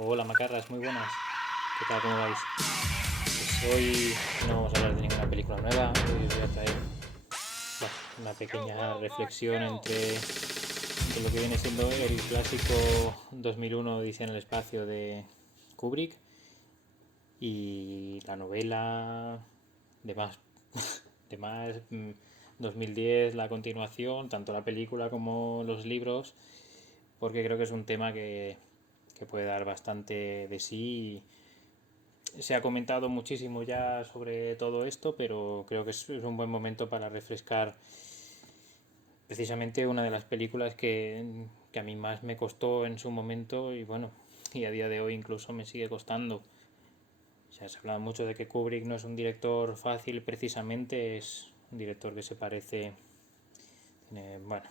Hola Macarras, muy buenas. ¿Qué tal? ¿Cómo vais? Pues hoy no vamos a hablar de ninguna película nueva. Hoy os voy a traer una pequeña reflexión entre lo que viene siendo el clásico 2001 Odisea en el espacio de Kubrick y la novela de más, de más 2010, la continuación, tanto la película como los libros, porque creo que es un tema que puede dar bastante de sí. Se ha comentado muchísimo ya sobre todo esto, pero creo que es un buen momento para refrescar precisamente una de las películas que a mí más me costó en su momento y bueno, y a día de hoy incluso me sigue costando. Se ha hablado mucho de que Kubrick no es un director fácil, precisamente es un director que se parece, bueno,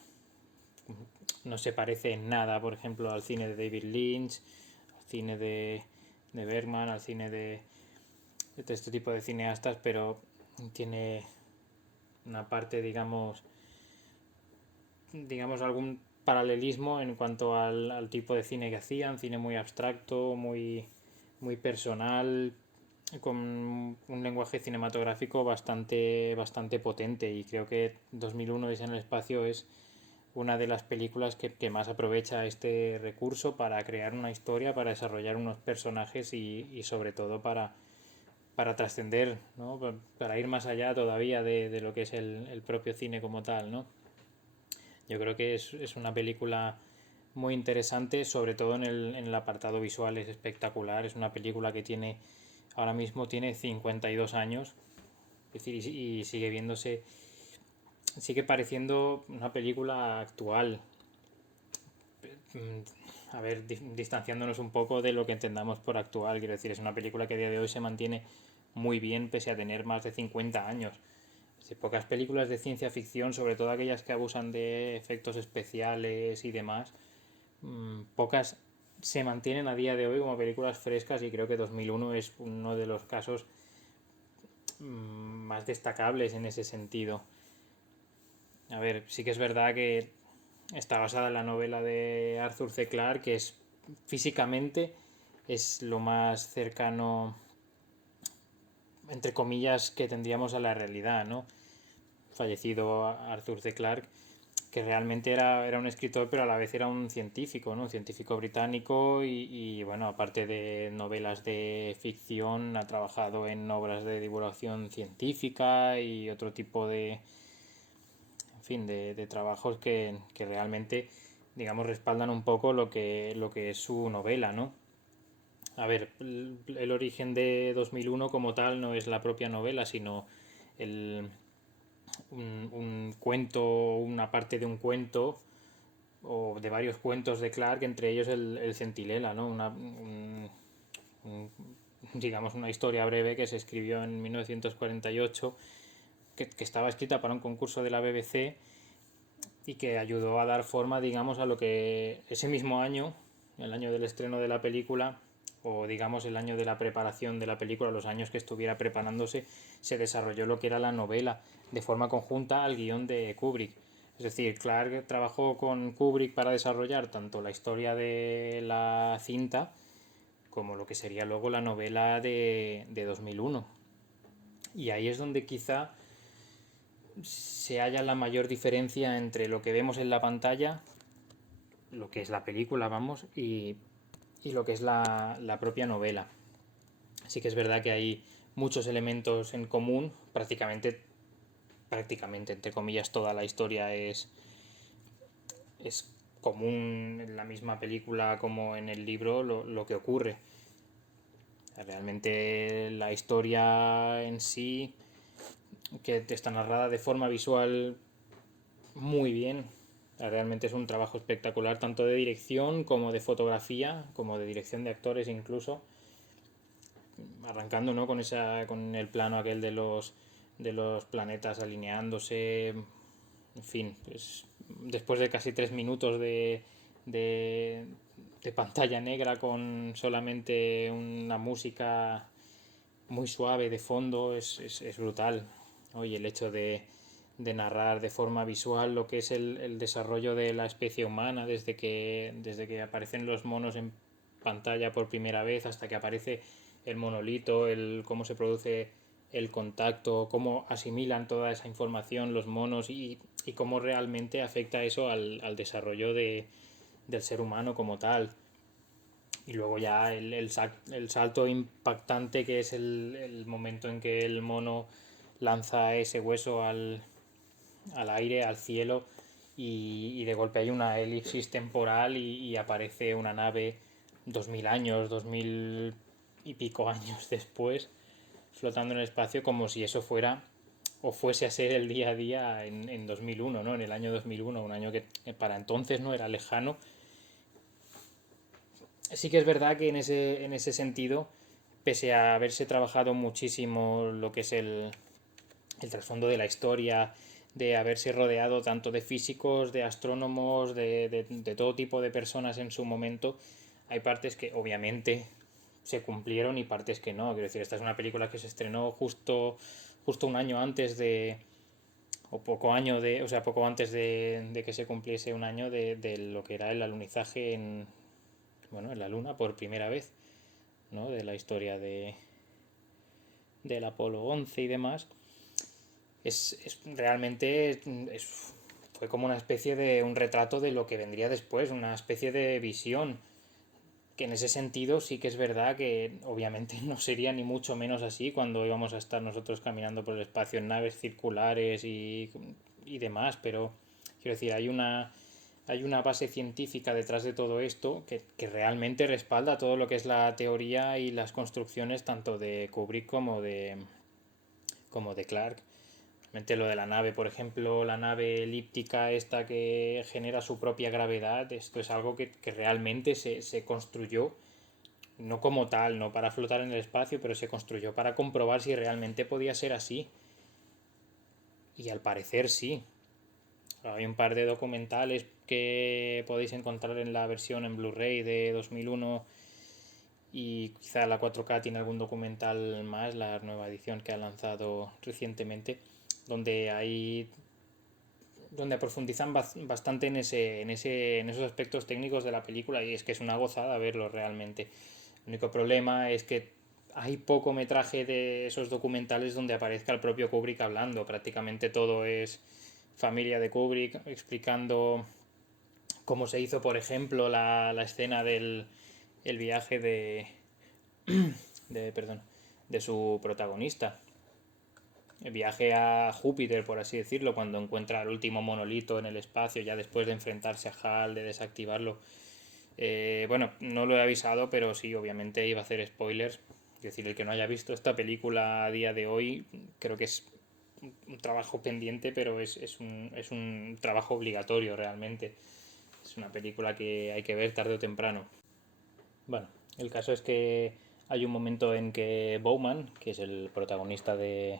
no se parece en nada, por ejemplo, al cine de David Lynch, al cine de Bergman, al cine de este tipo de cineastas, pero tiene una parte, digamos algún paralelismo en cuanto al tipo de cine que hacían, cine muy abstracto, muy personal, con un lenguaje cinematográfico bastante potente, y creo que 2001 es en el espacio es una de las películas que más aprovecha este recurso para crear una historia, para desarrollar unos personajes y sobre todo para trascender, ¿no? Para ir más allá todavía de lo que es el propio cine como tal, ¿no? Yo creo que es una película muy interesante, sobre todo en el apartado visual es espectacular. Es una película que ahora mismo tiene 52 años, es decir, y sigue pareciendo una película actual. A ver, distanciándonos un poco de lo que entendamos por actual, quiero decir, es una película que a día de hoy se mantiene muy bien pese a tener más de 50 años. Pocas películas de ciencia ficción, sobre todo aquellas que abusan de efectos especiales y demás, pocas se mantienen a día de hoy como películas frescas, y creo que 2001 es uno de los casos más destacables en ese sentido. A ver, sí que es verdad que está basada en la novela de Arthur C. Clarke, que es físicamente es lo más cercano, entre comillas, que tendríamos a la realidad, ¿no? Fallecido Arthur C. Clarke, que realmente era un escritor, pero a la vez era un científico, ¿no? Un científico británico y, bueno, aparte de novelas de ficción, ha trabajado en obras de divulgación científica y otro tipo en fin, de trabajos que realmente, digamos, respaldan un poco lo que es su novela, ¿no? A ver, el origen de 2001 como tal no es la propia novela, sino el, un cuento, una parte de un cuento o de varios cuentos de Clark, entre ellos el Centinela, ¿no? Digamos una historia breve que se escribió en 1948, que estaba escrita para un concurso de la BBC y que ayudó a dar forma, digamos, a lo que ese mismo año, el año del estreno de la película, o digamos el año de la preparación de la película, los años que estuviera preparándose, se desarrolló lo que era la novela de forma conjunta al guión de Kubrick. Es decir, Clark trabajó con Kubrick para desarrollar tanto la historia de la cinta como lo que sería luego la novela de 2001. Y ahí es donde quizá se halla la mayor diferencia entre lo que vemos en la pantalla, lo que es la película, vamos, y lo que es la propia novela. Sí que es verdad que hay muchos elementos en común, prácticamente, entre comillas, toda la historia es común en la misma película como en el libro lo que ocurre. Realmente la historia en sí, que está narrada de forma visual muy bien, realmente es un trabajo espectacular tanto de dirección como de fotografía, como de dirección de actores incluso, arrancando, ¿no? con el plano aquel de los planetas alineándose, en fin, pues, después de casi 3 minutos de, de pantalla negra con solamente una música muy suave de fondo, es brutal. Oye, el hecho de narrar de forma visual lo que es el desarrollo de la especie humana desde que aparecen los monos en pantalla por primera vez, hasta que aparece el monolito, cómo se produce el contacto, cómo asimilan toda esa información los monos y cómo realmente afecta eso al desarrollo del ser humano como tal. Y luego ya el salto impactante que es el momento en que el mono lanza ese hueso al aire, al cielo, y de golpe hay una elipsis temporal y aparece una nave 2000 años, 2000 y pico años después, flotando en el espacio como si eso fuera o fuese a ser el día a día en 2001, ¿no? En el año 2001, un año que para entonces no era lejano. Sí que es verdad que en ese sentido, pese a haberse trabajado muchísimo lo que es el trasfondo de la historia, de haberse rodeado tanto de físicos, de astrónomos, de todo tipo de personas en su momento, hay partes que obviamente se cumplieron y partes que no. Quiero decir, esta es una película que se estrenó justo un año antes poco antes de que se cumpliese un año de lo que era el alunizaje en la Luna por primera vez, ¿no? De la historia del Apolo 11 y demás. Realmente fue como una especie de un retrato de lo que vendría después, una especie de visión, que en ese sentido sí que es verdad que obviamente no sería ni mucho menos así cuando íbamos a estar nosotros caminando por el espacio en naves circulares y demás, pero quiero decir, hay una base científica detrás de todo esto que realmente respalda todo lo que es la teoría y las construcciones tanto de Kubrick como de Clark. Realmente lo de la nave, por ejemplo, la nave elíptica esta que genera su propia gravedad, esto es algo que realmente se construyó, no como tal, no para flotar en el espacio, pero se construyó para comprobar si realmente podía ser así. Y al parecer sí. Hay un par de documentales que podéis encontrar en la versión en Blu-ray de 2001 y quizá la 4K tiene algún documental más, la nueva edición que ha lanzado recientemente, donde donde profundizan bastante en esos aspectos técnicos de la película y es que es una gozada verlo realmente. El único problema es que hay poco metraje de esos documentales donde aparezca el propio Kubrick hablando. Prácticamente todo es familia de Kubrick explicando cómo se hizo, por ejemplo, la escena del el viaje perdón, de su protagonista. El viaje a Júpiter, por así decirlo, cuando encuentra el último monolito en el espacio, ya después de enfrentarse a HAL, de desactivarlo. Bueno, no lo he avisado, pero sí, obviamente iba a hacer spoilers. Es decir, el que no haya visto esta película a día de hoy, creo que es un trabajo pendiente, pero es un trabajo obligatorio realmente. Es una película que hay que ver tarde o temprano. Bueno, el caso es que hay un momento en que Bowman, que es el protagonista de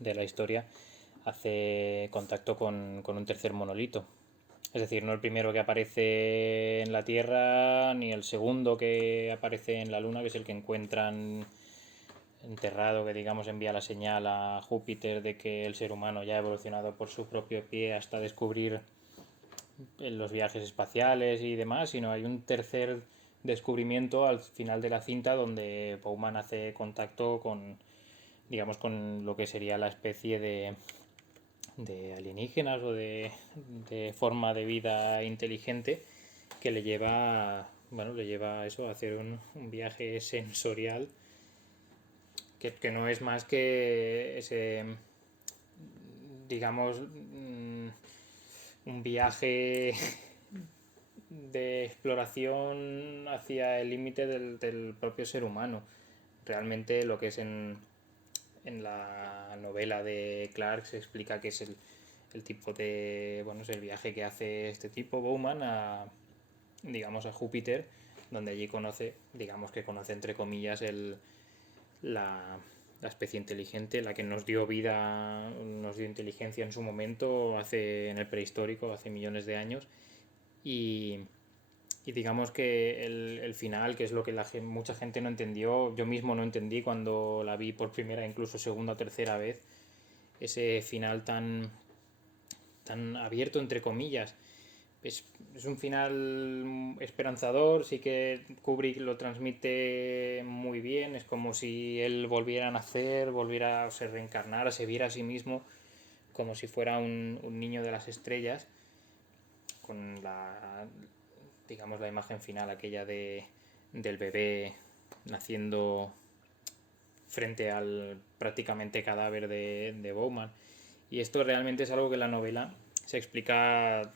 la historia, hace contacto con un tercer monolito. Es decir, no el primero que aparece en la Tierra, ni el segundo que aparece en la Luna, que es el que encuentran enterrado, que digamos envía la señal a Júpiter de que el ser humano ya ha evolucionado por su propio pie hasta descubrir los viajes espaciales y demás, sino hay un tercer descubrimiento al final de la cinta donde Bowman hace contacto digamos, con lo que sería la especie de alienígenas o de forma de vida inteligente que le lleva a eso, a hacer un viaje sensorial que no es más que ese, digamos, un viaje de exploración hacia el límite del propio ser humano. Realmente lo que es en la novela de Clark se explica que es el tipo es el viaje que hace este tipo, Bowman, digamos, a Júpiter, donde allí conoce entre comillas la especie inteligente, la que nos dio vida, nos dio inteligencia en su momento, en el prehistórico, hace millones de años, y, y digamos que el final, que es lo que mucha gente no entendió, yo mismo no entendí cuando la vi por primera, incluso segunda o tercera vez, ese final tan abierto entre comillas, es un final esperanzador, sí que Kubrick lo transmite muy bien, es como si él volviera a nacer, volviera, o se reencarnara, se viera a sí mismo como si fuera un niño de las estrellas, con digamos, la imagen final aquella del bebé naciendo frente al prácticamente cadáver de Bowman. Y esto realmente es algo que en la novela se explica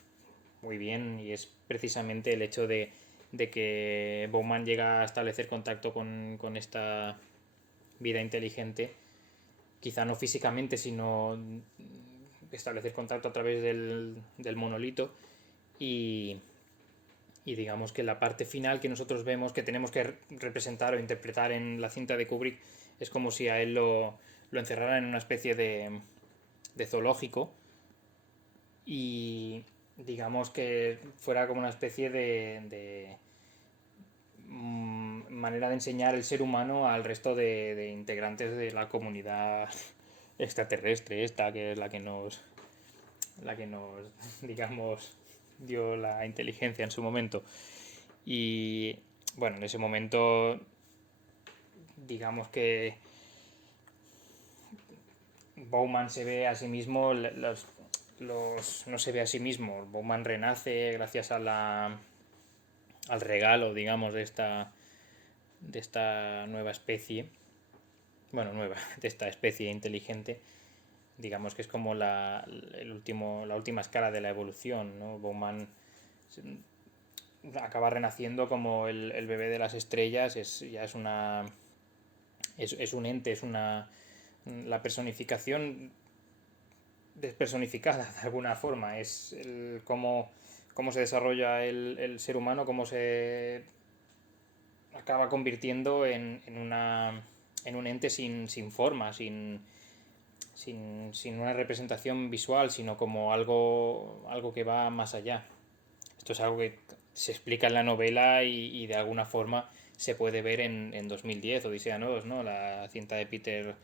muy bien, y es precisamente el hecho de que Bowman llega a establecer contacto con esta vida inteligente, quizá no físicamente, sino establecer contacto a través del monolito, y, y digamos que la parte final que nosotros vemos, que tenemos que representar o interpretar en la cinta de Kubrick, es como si a él lo encerraran en una especie de zoológico, y digamos que fuera como una especie de manera de enseñar el ser humano al resto de integrantes de la comunidad extraterrestre esta, que es la que nos digamos dio la inteligencia en su momento. Y bueno, en ese momento digamos que Bowman se ve a sí mismo, no se ve a sí mismo. Bowman renace gracias al regalo, digamos, de esta nueva especie. Bueno, nueva, de esta especie inteligente. Digamos que es como la última escala de la evolución, ¿no? Bowman acaba renaciendo como el bebé de las estrellas, ya es un ente, la personificación despersonificada de alguna forma, es cómo se desarrolla el ser humano, cómo se acaba convirtiendo en un ente sin forma, sin una representación visual, sino como algo que va más allá. Esto es algo que se explica en la novela, y de alguna forma se puede ver en 2010, Odisea 2, ¿no? La cinta de Peter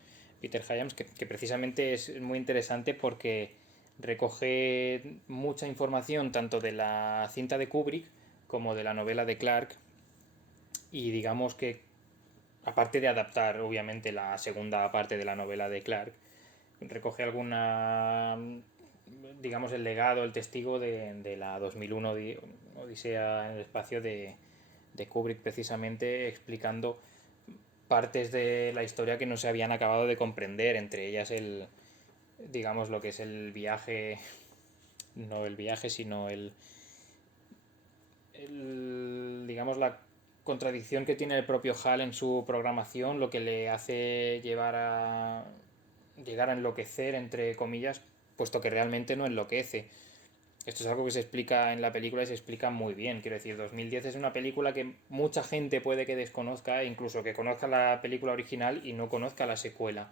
Hyams, que precisamente es muy interesante porque recoge mucha información tanto de la cinta de Kubrick como de la novela de Clarke, y digamos que, aparte de adaptar obviamente la segunda parte de la novela de Clarke, recoge alguna, digamos, el legado, el testigo de la 2001 Odisea en el espacio de Kubrick, precisamente explicando partes de la historia que no se habían acabado de comprender, entre ellas digamos, lo que es el viaje, no el viaje, sino digamos, la contradicción que tiene el propio HAL en su programación, lo que le hace llegar a enloquecer, entre comillas, puesto que realmente no enloquece. Esto es algo que se explica en la película y se explica muy bien. Quiero decir, 2010 es una película que mucha gente puede que desconozca, incluso que conozca la película original y no conozca la secuela.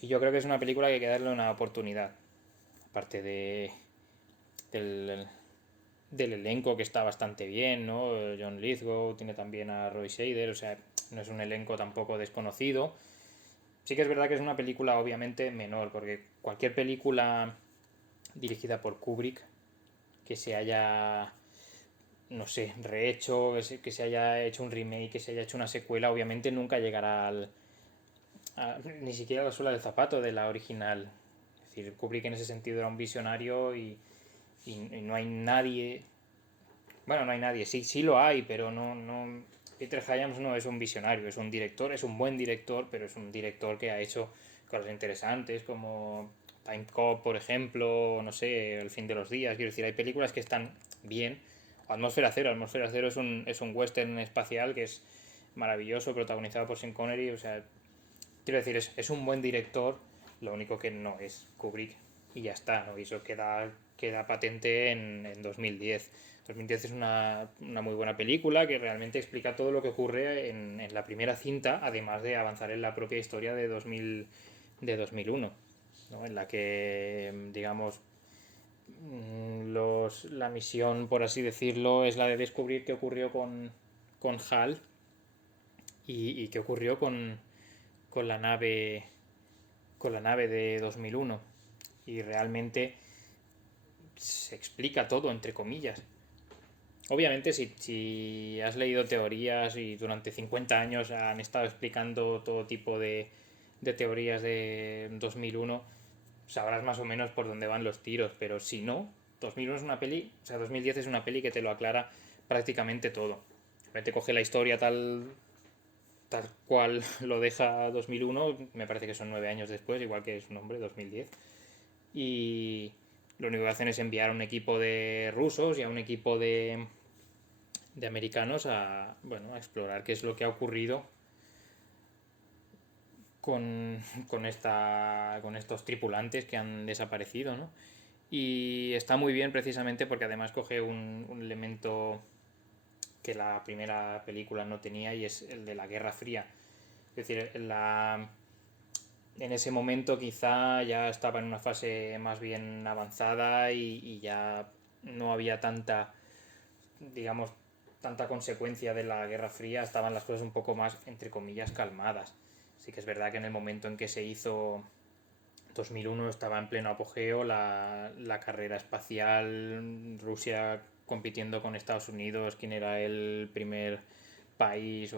Y yo creo que es una película que hay que darle una oportunidad. Aparte del, del elenco, que está bastante bien, ¿no? John Lithgow, tiene también a Roy Scheider, o sea, no es un elenco tampoco desconocido. Sí que es verdad que es una película obviamente menor, porque cualquier película dirigida por Kubrick que se haya, no sé, rehecho, que se haya hecho un remake, que se haya hecho una secuela, obviamente nunca llegará ni siquiera a la suela del zapato de la original. Es decir, Kubrick en ese sentido era un visionario, y no hay nadie. Bueno, no hay nadie, sí lo hay, pero no. Peter Hyams no es un visionario, es un director, es un buen director, pero es un director que ha hecho cosas interesantes como Time Cop, por ejemplo, no sé, El fin de los días. Quiero decir, hay películas que están bien. Atmósfera Cero es un western espacial que es maravilloso, protagonizado por Sean Connery. O sea, quiero decir, es un buen director, lo único que no es Kubrick, y ya está, ¿no? Y eso queda patente en 2010. 2010 es una muy buena película que realmente explica todo lo que ocurre en la primera cinta, además de avanzar en la propia historia de 2001, ¿no? En la que, digamos, la misión, por así decirlo, es la de descubrir qué ocurrió con HAL, y qué ocurrió con la nave de 2001. Y realmente se explica todo, entre comillas. Obviamente, si has leído teorías y durante 50 años han estado explicando todo tipo de teorías de 2001, sabrás más o menos por dónde van los tiros, pero si no, 2001 es una peli, o sea, 2010 es una peli que te lo aclara prácticamente todo. Te coge la historia tal cual lo deja 2001, me parece que son 9 años después, igual que su nombre, 2010. Y lo único que hacen es enviar a un equipo de rusos y a un equipo de americanos bueno, a explorar qué es lo que ha ocurrido con estos tripulantes que han desaparecido, ¿no? Y está muy bien precisamente porque además coge un elemento que la primera película no tenía y es el de la Guerra Fría. Es decir, en ese momento quizá ya estaba en una fase más bien avanzada y ya no había digamos, tanta consecuencia de la Guerra Fría, estaban las cosas un poco más, entre comillas, calmadas. Sí que es verdad que en el momento en que se hizo 2001 estaba en pleno apogeo la carrera espacial, Rusia compitiendo con Estados Unidos, quién era el primer país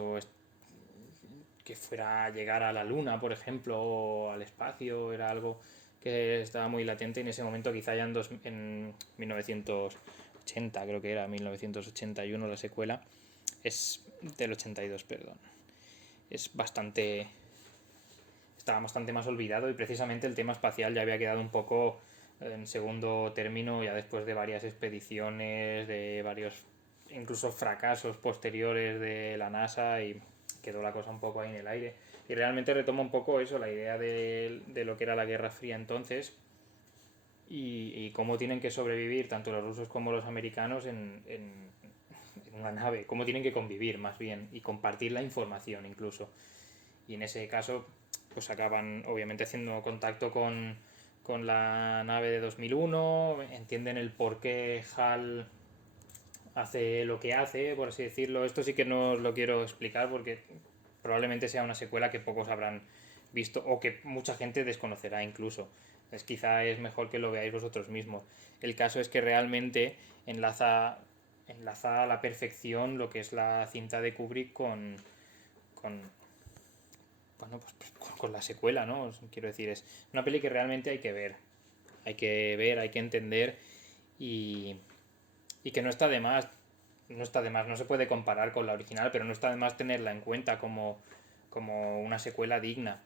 que fuera a llegar a la Luna, por ejemplo, o al espacio, era algo que estaba muy latente y en ese momento quizá ya en 1980, creo que era 1981 la secuela, es del 82, perdón. Es bastante estaba bastante más olvidado y precisamente el tema espacial ya había quedado un poco en segundo término ya después de varias expediciones, de varios incluso fracasos posteriores de la NASA y quedó la cosa un poco ahí en el aire. Y realmente retoma un poco eso, la idea de lo que era la Guerra Fría entonces y cómo tienen que sobrevivir tanto los rusos como los americanos en una nave, cómo tienen que convivir más bien y compartir la información incluso. Y en ese caso pues acaban obviamente haciendo contacto con la nave de 2001, entienden el por qué HAL hace lo que hace, por así decirlo. Esto sí que no os lo quiero explicar porque probablemente sea una secuela que pocos habrán visto o que mucha gente desconocerá incluso. Entonces quizá es mejor que lo veáis vosotros mismos. El caso es que realmente enlaza a la perfección lo que es la cinta de Kubrick con bueno, pues con la secuela, ¿no? Quiero decir, es una peli que realmente hay que ver. Hay que ver, hay que entender y, y que no está de más. No está de más, no se puede comparar con la original, pero no está de más tenerla en cuenta como una secuela digna.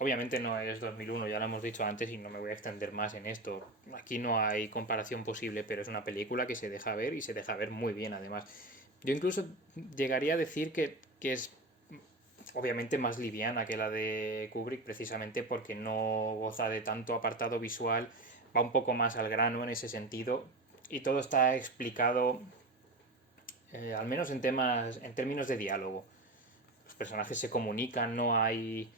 Obviamente no es 2001, ya lo hemos dicho antes y no me voy a extender más en esto. Aquí no hay comparación posible, pero es una película que se deja ver y se deja ver muy bien además. Yo incluso llegaría a decir que es obviamente más liviana que la de Kubrick precisamente porque no goza de tanto apartado visual, va un poco más al grano en ese sentido y todo está explicado al menos en términos de diálogo. Los personajes se comunican, no hay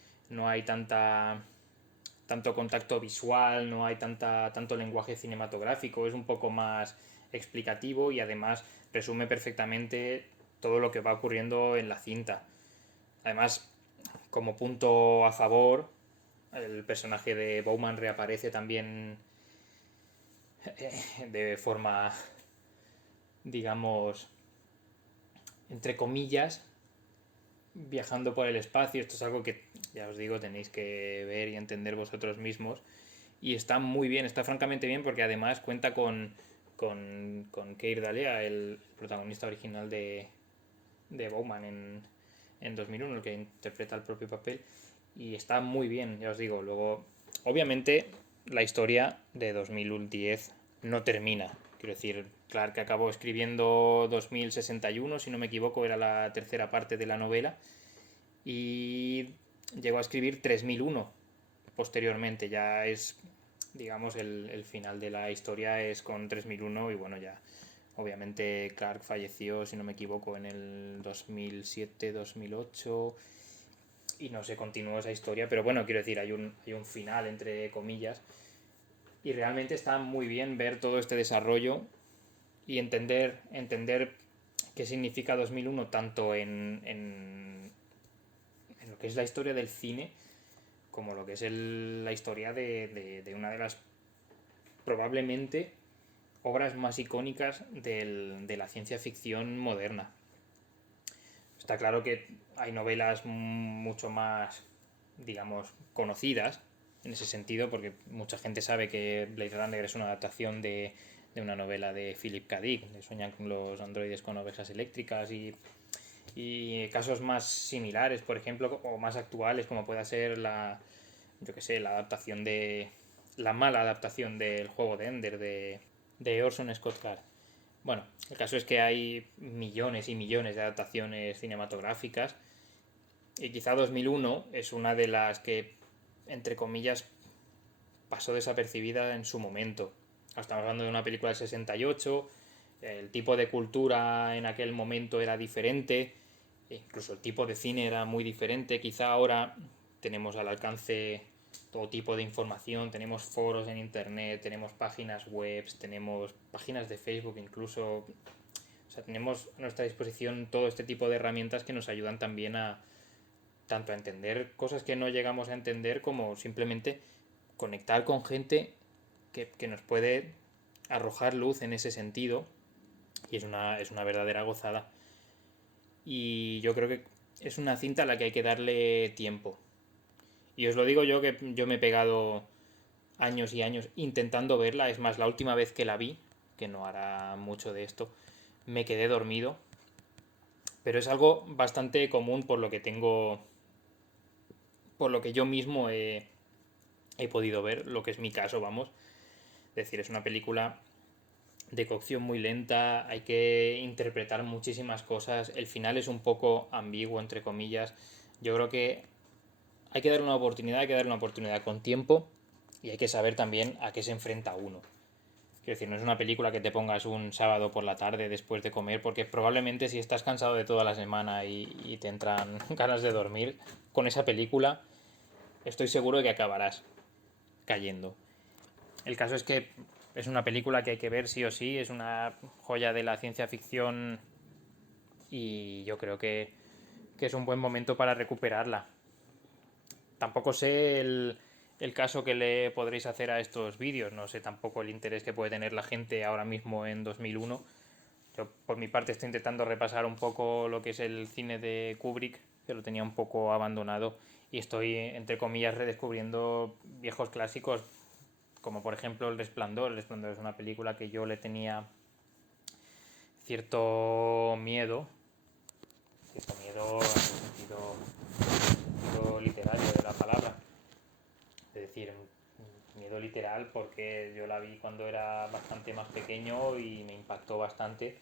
tanto contacto visual, no hay tanto lenguaje cinematográfico, es un poco más explicativo y además resume perfectamente todo lo que va ocurriendo en la cinta. Además, como punto a favor, el personaje de Bowman reaparece también de forma, digamos, entre comillas, viajando por el espacio. Esto es algo que, ya os digo, tenéis que ver y entender vosotros mismos. Y está muy bien, está francamente bien porque además cuenta con Keir Dalia, el protagonista original de Bowman en 2001, el que interpreta el propio papel. Y está muy bien, ya os digo. Luego, obviamente, la historia de 2010 no termina. Quiero decir, Clark acabó escribiendo 2061, si no me equivoco, era la tercera parte de la novela. Y llegó a escribir 3001 posteriormente. Ya es, digamos, el final de la historia es con 3001 y bueno, ya obviamente Clark falleció, si no me equivoco, en el 2007-2008 y no se continuó esa historia, pero bueno, quiero decir, hay un final, entre comillas, y realmente está muy bien ver todo este desarrollo y entender qué significa 2001 tanto en lo que es la historia del cine como lo que es la historia de una de las probablemente obras más icónicas de la ciencia ficción moderna. Está claro que hay novelas mucho más, digamos, conocidas en ese sentido, porque mucha gente sabe que Blade Runner es una adaptación de una novela de Philip K. Dick, de Sueñan con los androides con ovejas eléctricas, y casos más similares, por ejemplo, o más actuales, como pueda ser yo que sé, la adaptación la mala adaptación del juego de Ender de Orson Scott Card. Bueno, el caso es que hay millones y millones de adaptaciones cinematográficas y quizá 2001 es una de las que, entre comillas, pasó desapercibida en su momento. Estamos hablando de una película del 68, el tipo de cultura en aquel momento era diferente, incluso el tipo de cine era muy diferente. Quizá ahora tenemos al alcance todo tipo de información, tenemos foros en internet, tenemos páginas web, tenemos páginas de Facebook incluso. O sea, tenemos a nuestra disposición todo este tipo de herramientas que nos ayudan también a tanto a entender cosas que no llegamos a entender como simplemente conectar con gente que nos puede arrojar luz en ese sentido, y es una verdadera gozada. Y yo creo que es una cinta a la que hay que darle tiempo. Y os lo digo yo, que yo me he pegado años y años intentando verla. Es más, la última vez que la vi, que no hará mucho de esto, me quedé dormido. Pero es algo bastante común por lo que yo mismo he podido ver, lo que es mi caso, vamos. Es decir, es una película de cocción muy lenta, hay que interpretar muchísimas cosas, el final es un poco ambiguo, entre comillas. Yo creo que hay que dar una oportunidad con tiempo, y hay que saber también a qué se enfrenta uno. Quiero decir, no es una película que te pongas un sábado por la tarde después de comer, porque probablemente si estás cansado de toda la semana y te entran ganas de dormir, con esa película estoy seguro de que acabarás cayendo. El caso es que es una película que hay que ver sí o sí, es una joya de la ciencia ficción, y yo creo que es un buen momento para recuperarla. Tampoco sé el caso que le podréis hacer a estos vídeos, no sé tampoco el interés que puede tener la gente ahora mismo en 2001. Yo por mi parte estoy intentando repasar un poco lo que es el cine de Kubrick, que lo tenía un poco abandonado, y estoy, entre comillas, redescubriendo viejos clásicos, como por ejemplo El Resplandor. El Resplandor es una película que yo le tenía cierto miedo en el sentido literario de la palabra. Es decir, miedo literal, porque yo la vi cuando era bastante más pequeño y me impactó bastante.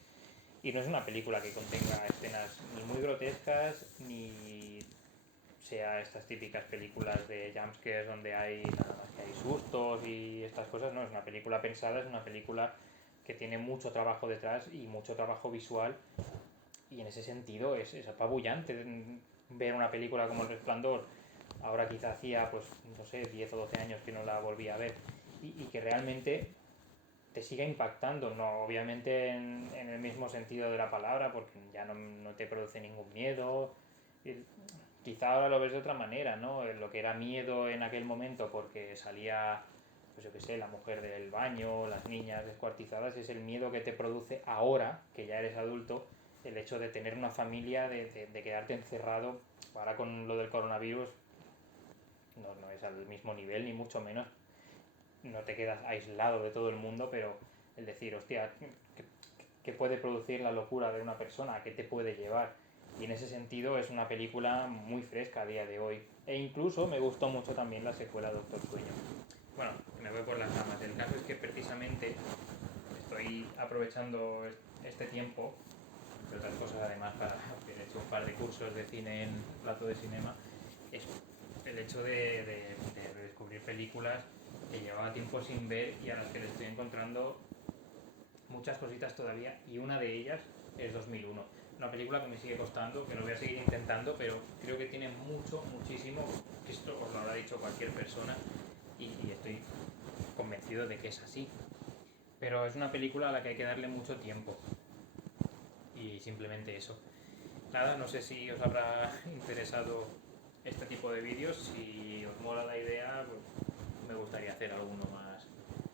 Y no es una película que contenga escenas ni muy grotescas, ni sea estas típicas películas de jumpscares donde hay nada más que hay sustos y estas cosas. No, es una película pensada, es una película que tiene mucho trabajo detrás y mucho trabajo visual, y en ese sentido es apabullante ver una película como El Resplandor. Ahora quizá hacía, pues, no sé, 10 o 12 años que no la volví a ver, y que realmente te siga impactando, no obviamente en el mismo sentido de la palabra, porque ya no te produce ningún miedo. Quizá ahora lo ves de otra manera, ¿no? Lo que era miedo en aquel momento porque salía, pues yo qué sé, la mujer del baño, las niñas descuartizadas, es el miedo que te produce ahora, que ya eres adulto, el hecho de tener una familia, de quedarte encerrado. Ahora con lo del coronavirus no es al mismo nivel, ni mucho menos. No te quedas aislado de todo el mundo, pero el decir, hostia, ¿qué puede producir la locura de una persona? ¿A qué te puede llevar? Y en ese sentido es una película muy fresca a día de hoy. E incluso me gustó mucho también la secuela Doctor Sueño. Bueno, me voy por las ramas. El caso es que precisamente estoy aprovechando este tiempo, entre otras cosas además para haber hecho un par de cursos de cine en Plato de Cinema, es el hecho de redescubrir películas que llevaba tiempo sin ver y a las que le estoy encontrando muchas cositas todavía, y una de ellas es 2001. Una película que me sigue costando, que lo voy a seguir intentando, pero creo que tiene muchísimo, que esto os lo habrá dicho cualquier persona, y estoy convencido de que es así. Pero es una película a la que hay que darle mucho tiempo, y simplemente eso. Nada, no sé si os habrá interesado este tipo de vídeos. Si os mola la idea, pues me gustaría hacer alguno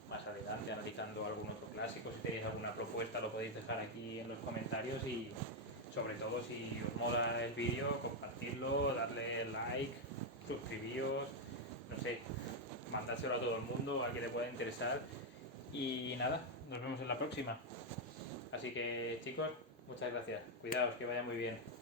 más adelante analizando algún otro clásico. Si tenéis alguna propuesta lo podéis dejar aquí en los comentarios y sobre todo si os mola el vídeo, compartirlo, darle like, suscribíos, no sé, mandárselo a todo el mundo, a quien le pueda interesar. Y nada, nos vemos en la próxima. Así que chicos, muchas gracias. Cuidaos, que vaya muy bien.